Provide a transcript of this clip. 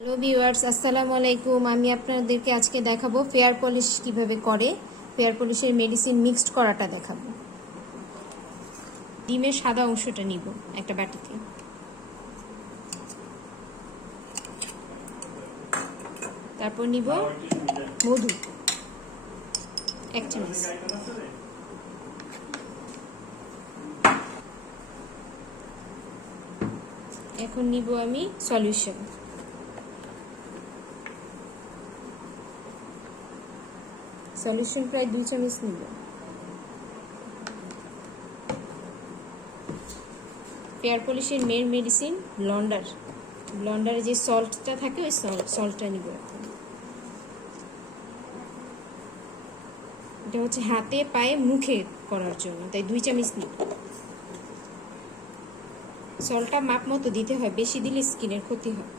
Hello viewers, আসসালামু আলাইকুম। আমি আপনাদেরকে আজকে দেখাবো ফেয়ার পলিশ কিভাবে করে। ফেয়ার পলিশের মেডিসিন মিক্সড করাটা দেখাবো। ডিমের সাদা অংশটা নিব একটা বাটিতে। তারপর নিব মধু 1 চামচ। এখন নিব আমি সলিউশন। সলিউশন প্রায় 2 চামচ নিব। ফেয়ার পলিশের মেন মেডিসিন ব্লন্ডারে যে সল্টটা থাকে ওই সল্টটা নিব এখন। এটা হচ্ছে হাতে পায়ে মুখে করার জন্য, তাই 2 চামচ নিব। সল্টটা মাপ মতো দিতে হয়, বেশি দিলে স্কিনের ক্ষতি হয়।